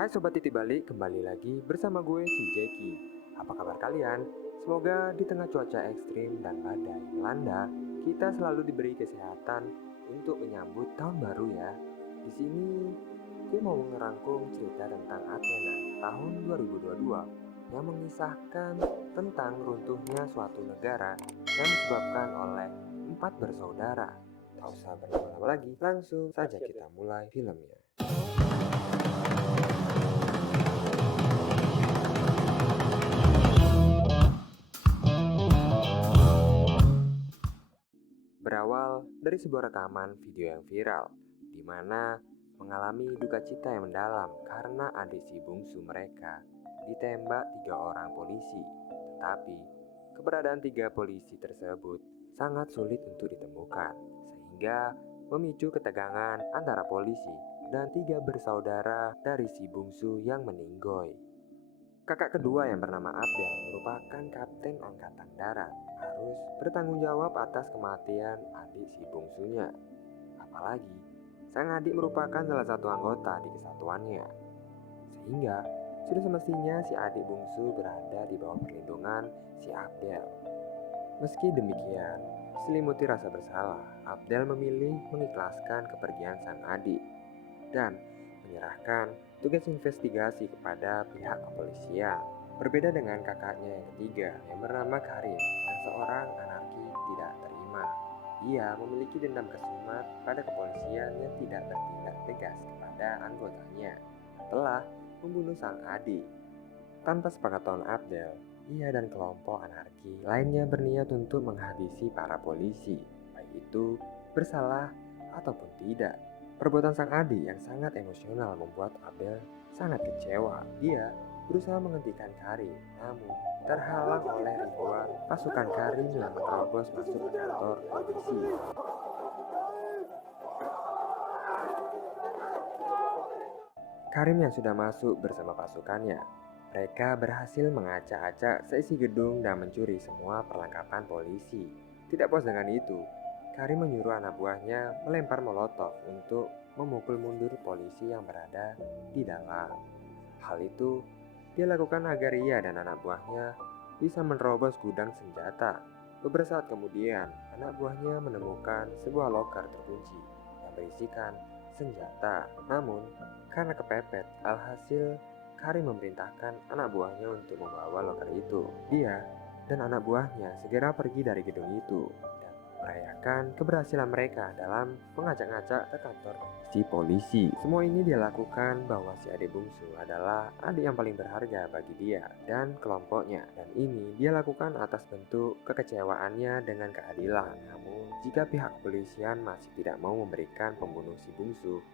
Hai Sobat Titi Balik, kembali lagi bersama gue si Jeki. Apa kabar kalian? Semoga di tengah cuaca ekstrim dan badai melanda, kita selalu diberi kesehatan untuk menyambut tahun baru ya. Di sini gue mau ngerangkum cerita tentang Athena tahun 2022 yang mengisahkan tentang runtuhnya suatu negara yang disebabkan oleh 4 bersaudara. Tak usah berlama-lama lagi, langsung saja kita mulai filmnya. Berawal dari sebuah rekaman video yang viral, di mana mengalami duka cita yang mendalam karena adik si bungsu mereka ditembak 3 orang polisi. Tetapi keberadaan 3 polisi tersebut sangat sulit untuk ditemukan, sehingga memicu ketegangan antara polisi dan 3 bersaudara dari si bungsu yang meninggoy. Kakak kedua yang bernama Abel merupakan kapten angkatan darat, harus bertanggung jawab atas kematian adik si bungsunya. Apalagi sang adik merupakan salah satu anggota di kesatuannya, sehingga sudah semestinya si adik bungsu berada di bawah perlindungan si Abel. Meski demikian, diselimuti rasa bersalah, Abdel memilih mengikhlaskan kepergian sang adik dan menyerahkan tugas investigasi kepada pihak kepolisian. Berbeda dengan kakaknya yang ketiga yang bernama Karim, yang seorang anarki tidak terima. Ia memiliki dendam kesumat pada kepolisian yang tidak bertindak tegas kepada anggotanya telah membunuh sang adik. Tanpa sepakatan Abdel, ia dan kelompok anarki lainnya berniat untuk menghabisi para polisi, baik itu bersalah ataupun tidak. Perbuatan sang adik yang sangat emosional membuat Abel sangat kecewa. Dia berusaha menghentikan Karim, namun terhalang oleh ribuan pasukan Karim yang menerobos masuk ke kantor polisi. Karim yang sudah masuk bersama pasukannya, mereka berhasil mengacak-acak seisi gedung dan mencuri semua perlengkapan polisi. Tidak puas dengan itu, Karim menyuruh anak buahnya melempar molotov untuk memukul mundur polisi yang berada di dalam. Hal itu dia lakukan agar ia dan anak buahnya bisa menerobos gudang senjata. Beberapa saat kemudian, anak buahnya menemukan sebuah loker terkunci yang berisikan senjata. Namun, karena kepepet, alhasil Karim memerintahkan anak buahnya untuk membawa loker itu. Dia dan anak buahnya segera pergi dari gedung itu dan merayakan keberhasilan mereka dalam mengacak-ngacak ke kantor si polisi. Semua ini dia lakukan bahwa si adik bungsu adalah adik yang paling berharga bagi dia dan kelompoknya. Dan ini dia lakukan atas bentuk kekecewaannya dengan keadilan. Namun, jika pihak kepolisian masih tidak mau memberikan pembunuh si bungsu,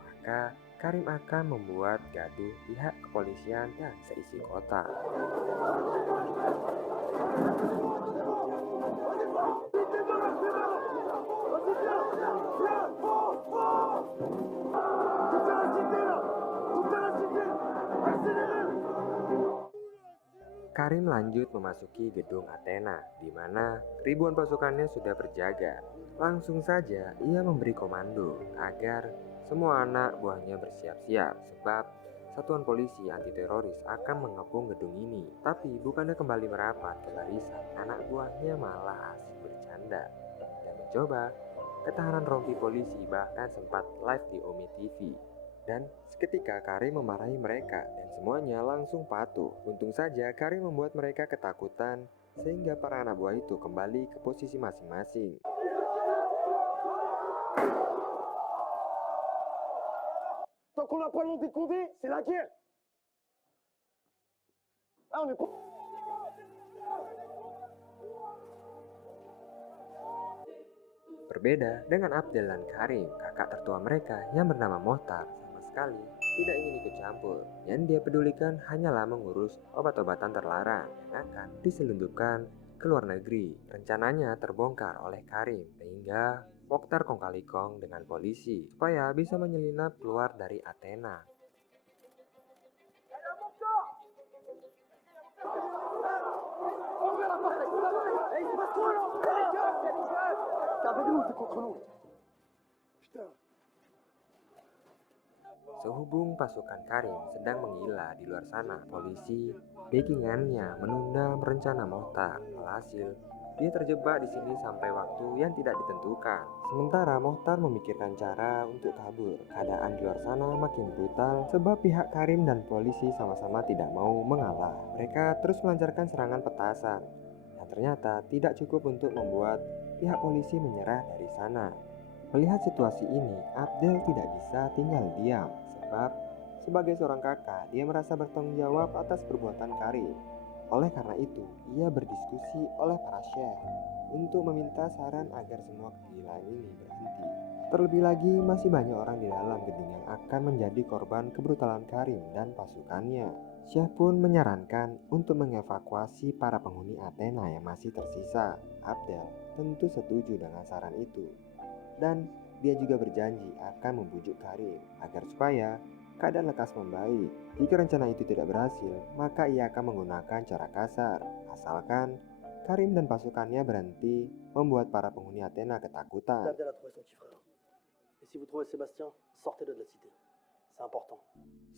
maka Karim akan membuat gaduh pihak kepolisian dan seisi kota. Karim lanjut memasuki gedung Athena, di mana ribuan pasukannya sudah berjaga. Langsung saja ia memberi komando agar semua anak buahnya bersiap-siap, sebab satuan polisi anti teroris akan mengepung gedung ini. Tapi bukannya kembali merapat ke barisan, anak buahnya malah asik bercanda dan mencoba ketahanan rompi polisi, bahkan sempat live di Omi TV. Dan seketika Karim memarahi mereka dan semuanya langsung patuh. Untung saja Karim membuat mereka ketakutan sehingga para anak buah itu kembali ke posisi masing-masing. Tant qu'on n'a pas le nom des Condés, c'est la guerre. Ah, on est pas... Berbeda dengan Abdel dan Karim, kakak tertua mereka yang bernama Mohtar sama sekali tidak ingin ikut campur. Yang dia pedulikan hanyalah mengurus obat-obatan terlarang yang akan diselundupkan ke luar negeri. Rencananya terbongkar oleh Karim sehingga Mohtar kong kali kong dengan polisi supaya bisa menyelinap keluar dari Athena. Sehubung pasukan Karim sedang menggila di luar sana, polisi backingannya menunda rencana Mohtar. Alhasil, dia terjebak di sini sampai waktu yang tidak ditentukan. Sementara Mohtar memikirkan cara untuk kabur. Keadaan di luar sana makin brutal sebab pihak Karim dan polisi sama-sama tidak mau mengalah. Mereka terus melancarkan serangan petasan yang ternyata tidak cukup untuk membuat pihak polisi menyerah dari sana. Melihat situasi ini, Abdel tidak bisa tinggal diam sebab sebagai seorang kakak, dia merasa bertanggung jawab atas perbuatan Karim. Oleh karena itu, ia berdiskusi oleh para syekh untuk meminta saran agar semua kegilaan ini berhenti. Terlebih lagi, masih banyak orang di dalam gedung yang akan menjadi korban kebrutalan Karim dan pasukannya. Syekh pun menyarankan untuk mengevakuasi para penghuni Athena yang masih tersisa. Abdel tentu setuju dengan saran itu. Dan dia juga berjanji akan membujuk Karim agar supaya keadaan lekas membaik. Jika rencana itu tidak berhasil, maka ia akan menggunakan cara kasar. Asalkan Karim dan pasukannya berhenti membuat para penghuni Athena ketakutan. Abdel a trouvé son petit frère. Et si vous trouvez Sébastien, sortez-le de la cité. C'est important.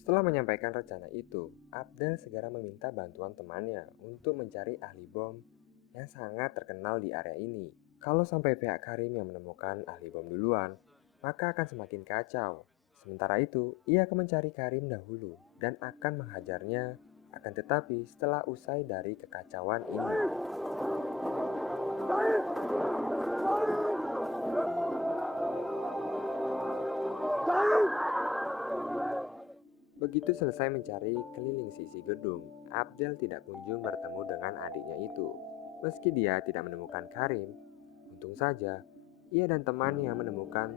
Setelah menyampaikan rencana itu, Abdel segera meminta bantuan temannya untuk mencari ahli bom yang sangat terkenal di area ini. Kalau sampai pihak Karim yang menemukan ahli bom duluan, maka akan semakin kacau. Sementara itu, ia akan mencari Karim dahulu dan akan menghajarnya. Akan tetapi setelah usai dari kekacauan ini, begitu selesai mencari keliling sisi gedung, Abdel tidak kunjung bertemu dengan adiknya itu. Meski dia tidak menemukan Karim, untung saja ia dan temannya menemukan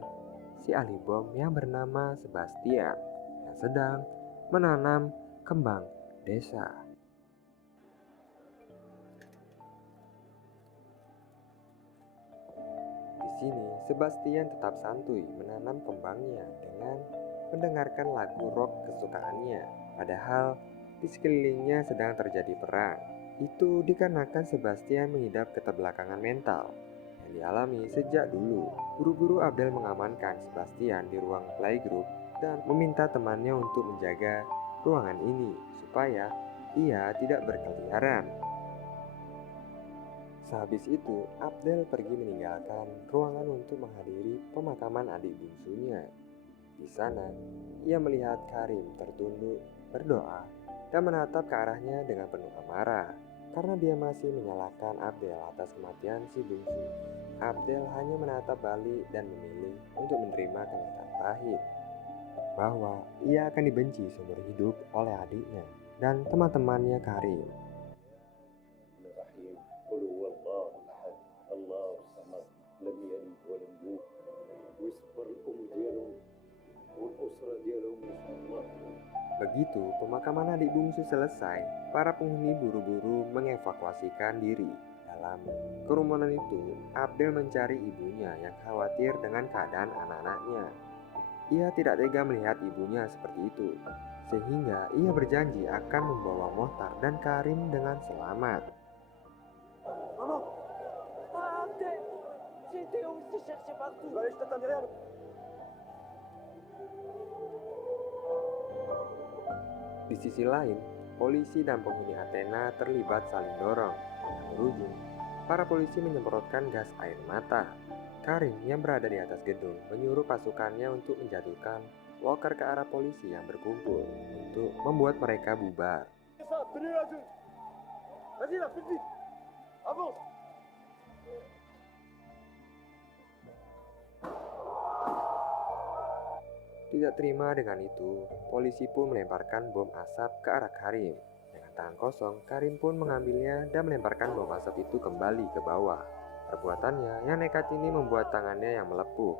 si ahli bom yang bernama Sebastian yang sedang menanam kembang desa. Di sini, Sebastian tetap santuy menanam kembangnya dengan mendengarkan lagu rock kesukaannya. Padahal di sekelilingnya sedang terjadi perang. Itu dikarenakan Sebastian mengidap keterbelakangan mental yang dialami sejak dulu. Buru-buru Abdel mengamankan Sebastian di ruang playgroup dan meminta temannya untuk menjaga ruangan ini supaya ia tidak berkeliaran. Sehabis itu, Abdel pergi meninggalkan ruangan untuk menghadiri pemakaman adik bungsunya. Di sana, ia melihat Karim tertunduk, berdoa, dan menatap ke arahnya dengan penuh amarah karena dia masih menyalahkan Abdel atas kematian si bungsu. Abdel hanya menatap balik dan memilih untuk menerima kenyataan pahit bahwa ia akan dibenci seumur hidup oleh adiknya dan teman-temannya Karim. الرحيم قل هو الله احد الله الصمد لم يلد ولم يولد ويصبر الام ديالهم والاسره ديالهم ان شاء الله. Begitu pemakaman adik bungsu selesai, para penghuni buru-buru mengevakuasikan diri. Dalam kerumunan itu, Abdel mencari ibunya yang khawatir dengan keadaan anak-anaknya. Ia tidak tega melihat ibunya seperti itu, sehingga ia berjanji akan membawa Mohtar dan Karim dengan selamat. Maman Abdel, j'étais aussi cherché partout. Je vais aller, je t'attends derrière. Di sisi lain, polisi dan penghuni Athena terlibat saling dorong. Yang berujung, para polisi menyemprotkan gas air mata. Karim yang berada di atas gedung menyuruh pasukannya untuk menjatuhkan loker ke arah polisi yang berkumpul untuk membuat mereka bubar. Ça, tenez la deux. Vas-y là, plus vite. Avance. Tidak terima dengan itu, polisi pun melemparkan bom asap ke arah Karim. Dengan tangan kosong, Karim pun mengambilnya dan melemparkan bom asap itu kembali ke bawah. Perbuatannya yang nekat ini membuat tangannya yang melepuh,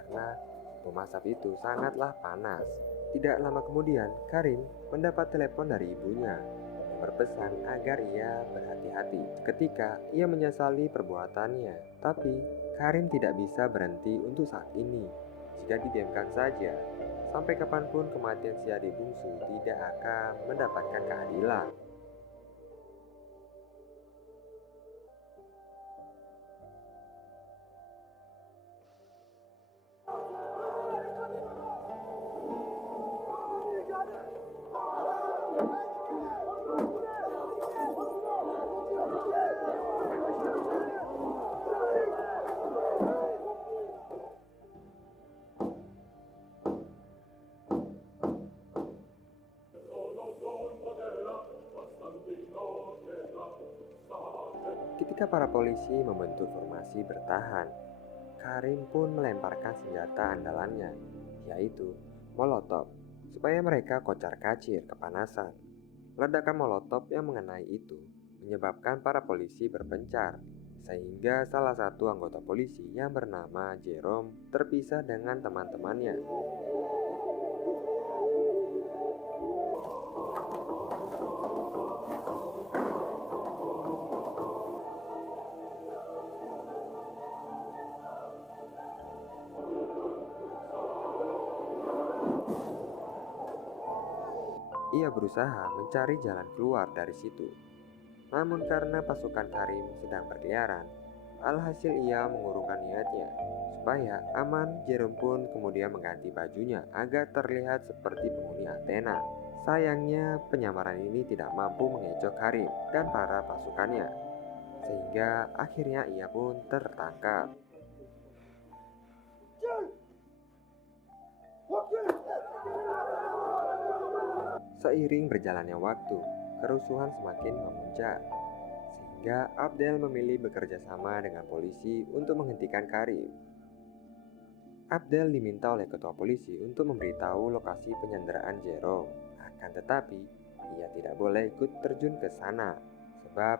karena bom asap itu sangatlah panas. Tidak lama kemudian, Karim mendapat telepon dari ibunya yang berpesan agar ia berhati-hati ketika ia menyesali perbuatannya. Tapi, Karim tidak bisa berhenti untuk saat ini. Jika didiamkan saja, sampai kapanpun kematian si adik bungsu tidak akan mendapatkan keadilan. Ketika para polisi membentuk formasi bertahan, Karim pun melemparkan senjata andalannya, yaitu molotov, supaya mereka kocar-kacir kepanasan. Ledakan molotov yang mengenai itu menyebabkan para polisi berpencar, sehingga salah satu anggota polisi yang bernama Jerome terpisah dengan teman-temannya. Ia berusaha mencari jalan keluar dari situ. Namun karena pasukan Karim sedang berkeliaran, alhasil ia mengurungkan niatnya. Supaya aman, Jerome pun kemudian mengganti bajunya agar terlihat seperti penghuni Athena. Sayangnya, penyamaran ini tidak mampu mengecoh Karim dan para pasukannya, sehingga akhirnya ia pun tertangkap. Seiring berjalannya waktu, kerusuhan semakin memuncak, sehingga Abdel memilih bekerja sama dengan polisi untuk menghentikan Karim. Abdel diminta oleh ketua polisi untuk memberitahu lokasi penyanderaan Jerome. Akan tetapi, ia tidak boleh ikut terjun ke sana, sebab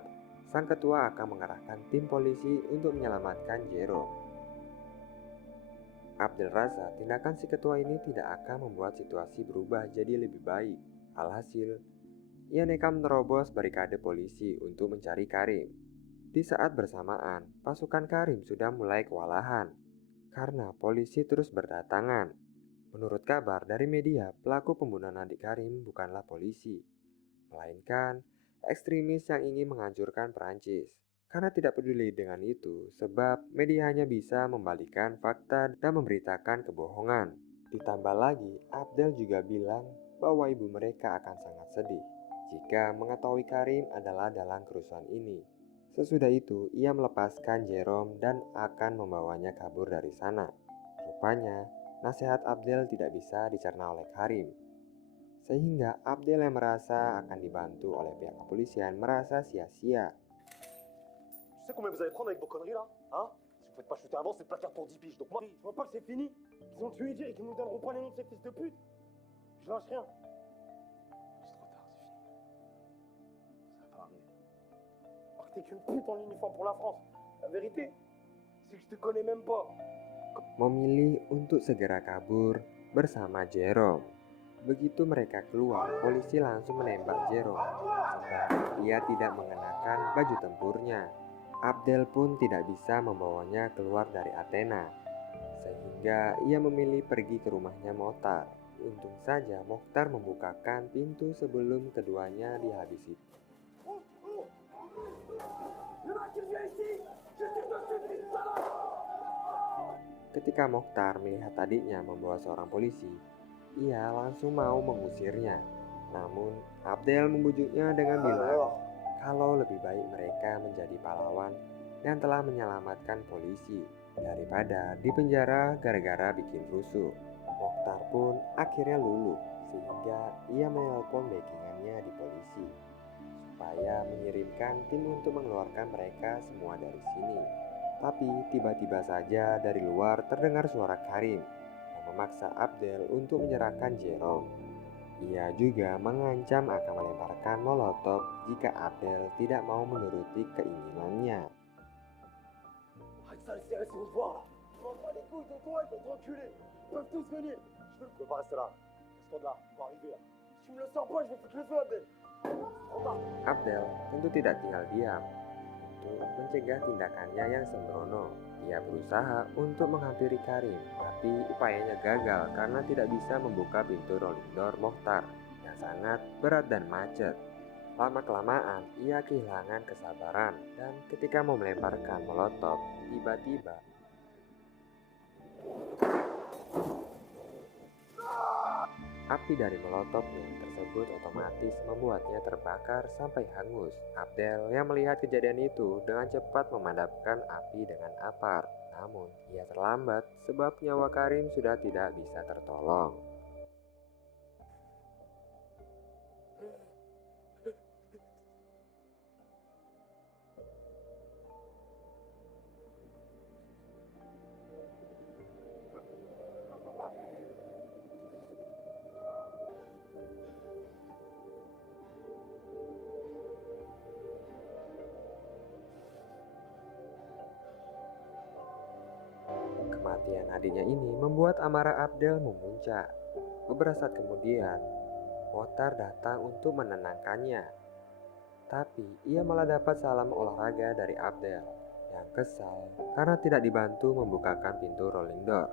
sang ketua akan mengerahkan tim polisi untuk menyelamatkan Jerome. Abdel rasa tindakan si ketua ini tidak akan membuat situasi berubah jadi lebih baik. Alhasil, ia nekat menerobos barikade polisi untuk mencari Karim. Di saat bersamaan, pasukan Karim sudah mulai kewalahan karena polisi terus berdatangan. Menurut kabar dari media, pelaku pembunuhan adik Karim bukanlah polisi, melainkan ekstremis yang ingin menghancurkan Perancis. Karena tidak peduli dengan itu, sebab media hanya bisa membalikkan fakta dan memberitakan kebohongan. Ditambah lagi, Abdel juga bilang bahwa ibu mereka akan sangat sedih jika mengetahui Karim adalah dalam kerusuhan ini. Sesudah itu, ia melepaskan Jerome dan akan membawanya kabur dari sana. Rupanya, nasihat Abdel tidak bisa dicerna oleh Karim, sehingga Abdel yang merasa akan dibantu oleh pihak kepolisian merasa sia-sia. Tu sais combien vous allez prendre avec vos conneries là, hein? Si vous faites pas shooter avant, c'est placard pour 10 piges. Donc moi, je vois pas que c'est fini. Ils ont tué Dieu et qu'ils nous donneront pas les noms de ces fils de pute. Je lâche rien. C'est trop tard, c'est fini. Ça va pas arriver. Alors que t'es qu'une pute en uniforme pour la France. La vérité, c'est que je te connais même pas. Memilih untuk segera kabur bersama Jerome. Begitu mereka keluar, polisi langsung menembak Jerome sebab ia tidak mengenakan baju tempurnya. Abdel pun tidak bisa membawanya keluar dari Athena, sehingga ia memilih pergi ke rumahnya Mokhtar. Untung saja Mokhtar membukakan pintu sebelum keduanya dihabisi. Ketika Mokhtar melihat adiknya membawa seorang polisi, ia langsung mau mengusirnya. Namun Abdel membujuknya dengan bilang kalau lebih baik mereka menjadi pahlawan yang telah menyelamatkan polisi daripada dipenjara gara-gara bikin rusuh. Mokhtar pun akhirnya luluh, sehingga ia menelpon backingannya di polisi supaya mengirimkan tim untuk mengeluarkan mereka semua dari sini. Tapi tiba-tiba saja dari luar terdengar suara Karim yang memaksa Abdel untuk menyerahkan Jerome. Ia juga mengancam akan melemparkan molotov jika Abdel tidak mau menuruti keinginannya. Arrête ça, laissez on se voir là. Je m'en bats les couilles de toi et de ton enculé. Ils peuvent tous venir. Je peux pas rester là. Casse-toi de là, on va arriver là. Si tu me le sors pas, je vais foutre le feu, Abdel. Trop tard. Abdel tentu tidak tinggal diam. Untuk mencegah tindakannya yang sembrono, ia berusaha untuk menghampiri Karim, tapi upayanya gagal karena tidak bisa membuka pintu rolling door Mokhtar yang sangat berat dan macet. Lama-kelamaan, ia kehilangan kesabaran dan ketika mau melemparkan molotov, tiba-tiba api dari molotofnya tersebut otomatis membuatnya terbakar sampai hangus. Abdel yang melihat kejadian itu dengan cepat memadamkan api dengan apar. Namun, ia terlambat sebab nyawa Karim sudah tidak bisa tertolong. Kematian adiknya ini membuat amarah Abdel memuncak. Beberapa saat kemudian, Mohtar datang untuk menenangkannya. Tapi ia malah dapat salam olahraga dari Abdel yang kesal karena tidak dibantu membukakan pintu rolling door.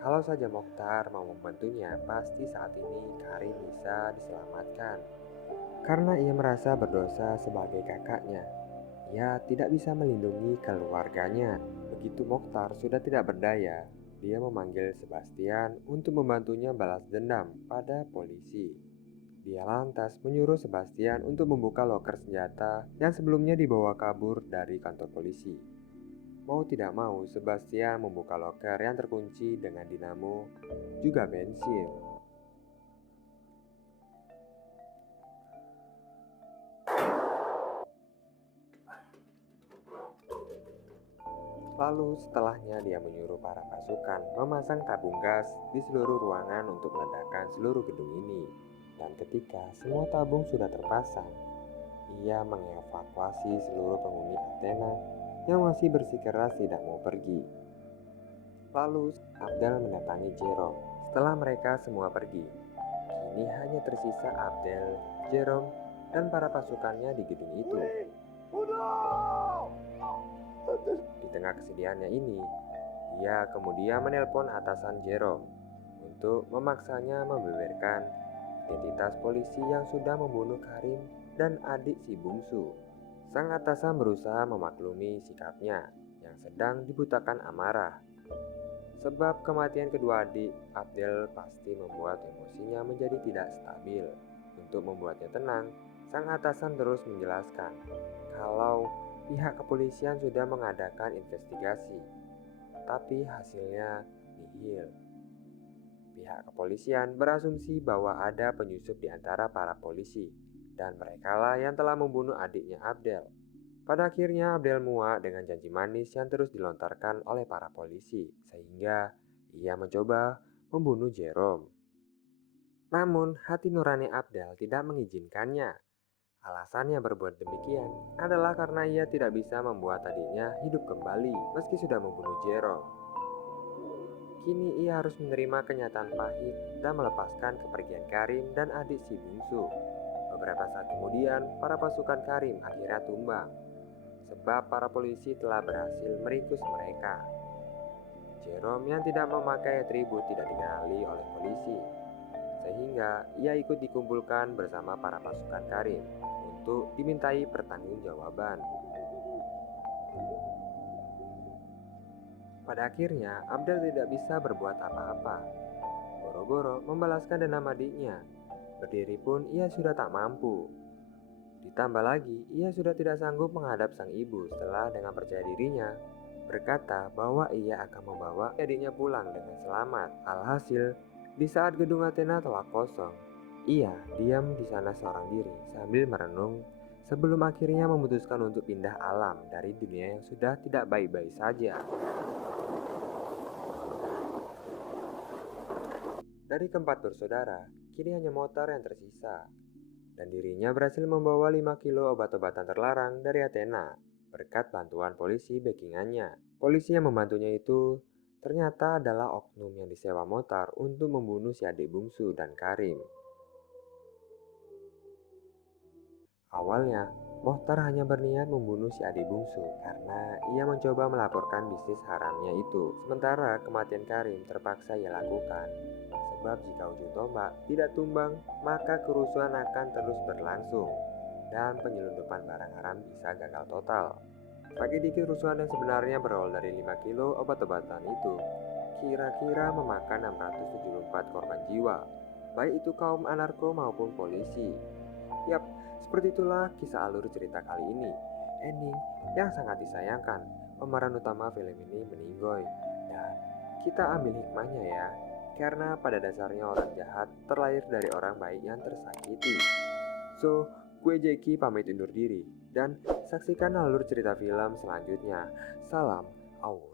Kalau saja Mohtar mau membantunya, pasti saat ini Karim bisa diselamatkan. Karena ia merasa berdosa sebagai kakaknya, ia tidak bisa melindungi keluarganya. Begitu Mohtar sudah tidak berdaya, dia memanggil Sebastian untuk membantunya balas dendam pada polisi. Dia lantas menyuruh Sebastian untuk membuka loker senjata yang sebelumnya dibawa kabur dari kantor polisi. Mau tidak mau, Sebastian membuka loker yang terkunci dengan dinamo, juga bensin. Lalu setelahnya dia menyuruh para pasukan memasang tabung gas di seluruh ruangan untuk meledakkan seluruh gedung ini. Dan ketika semua tabung sudah terpasang, ia mengevakuasi seluruh penghuni Athena yang masih bersikeras tidak mau pergi. Lalu Abdel mendatangi Jerome. Setelah mereka semua pergi, kini hanya tersisa Abdel, Jerome, dan para pasukannya di gedung itu. Di tengah kesedihannya ini, dia kemudian menelpon atasan Jerome untuk memaksanya membeberkan identitas polisi yang sudah membunuh Karim dan adik si bungsu. Sang atasan berusaha memaklumi sikapnya yang sedang dibutakan amarah. Sebab kematian kedua adik Abdel pasti membuat emosinya menjadi tidak stabil. Untuk membuatnya tenang, sang atasan terus menjelaskan kalau pihak kepolisian sudah mengadakan investigasi, tapi hasilnya nihil. Pihak kepolisian berasumsi bahwa ada penyusup di antara para polisi, dan merekalah yang telah membunuh adiknya Abdel. Pada akhirnya Abdel muak dengan janji manis yang terus dilontarkan oleh para polisi, sehingga ia mencoba membunuh Jerome. Namun hati nurani Abdel tidak mengizinkannya. Alasannya berbuat demikian adalah karena ia tidak bisa membuat adiknya hidup kembali meski sudah membunuh Jerome. Kini ia harus menerima kenyataan pahit dan melepaskan kepergian Karim dan adik si bungsu. Beberapa saat kemudian, para pasukan Karim akhirnya tumbang, sebab para polisi telah berhasil meringkus mereka. Jerome yang tidak memakai atribut tidak dikenali oleh polisi, sehingga ia ikut dikumpulkan bersama para pasukan Karim untuk dimintai pertanggungjawaban. Pada akhirnya, Abdel tidak bisa berbuat apa-apa. Boro-boro membalaskan dendam adiknya. Berdiri pun ia sudah tak mampu. Ditambah lagi, ia sudah tidak sanggup menghadap sang ibu setelah dengan percaya dirinya berkata bahwa ia akan membawa adiknya pulang dengan selamat. Alhasil, di saat gedung Athena telah kosong, ia diam di sana seorang diri sambil merenung sebelum akhirnya memutuskan untuk pindah alam dari dunia yang sudah tidak baik-baik saja. Dari keempat bersaudara, kini hanya Mohtar yang tersisa, dan dirinya berhasil membawa 5 kilo obat-obatan terlarang dari Athena berkat bantuan polisi backingannya. Polisi yang membantunya itu ternyata adalah oknum yang disewa Mohtar untuk membunuh si adik bungsu dan Karim. Awalnya, Mohtar hanya berniat membunuh si adik bungsu karena ia mencoba melaporkan bisnis haramnya itu. Sementara kematian Karim terpaksa ia lakukan. Sebab jika ujung tombak tidak tumbang, maka kerusuhan akan terus berlangsung dan penyelundupan barang haram bisa gagal total. Tragedi kerusuhan yang sebenarnya berawal dari 5 kilo obat-obatan itu kira-kira memakan 674 korban jiwa, baik itu kaum anarko maupun polisi. Yap, seperti itulah kisah alur cerita kali ini. Ending yang sangat disayangkan, pemeran utama film ini meninggoy. Dan kita ambil hikmahnya ya, karena pada dasarnya orang jahat terlahir dari orang baik yang tersakiti. So, gue Jeki pamit undur diri dan saksikan alur cerita film selanjutnya. Salam, Allah.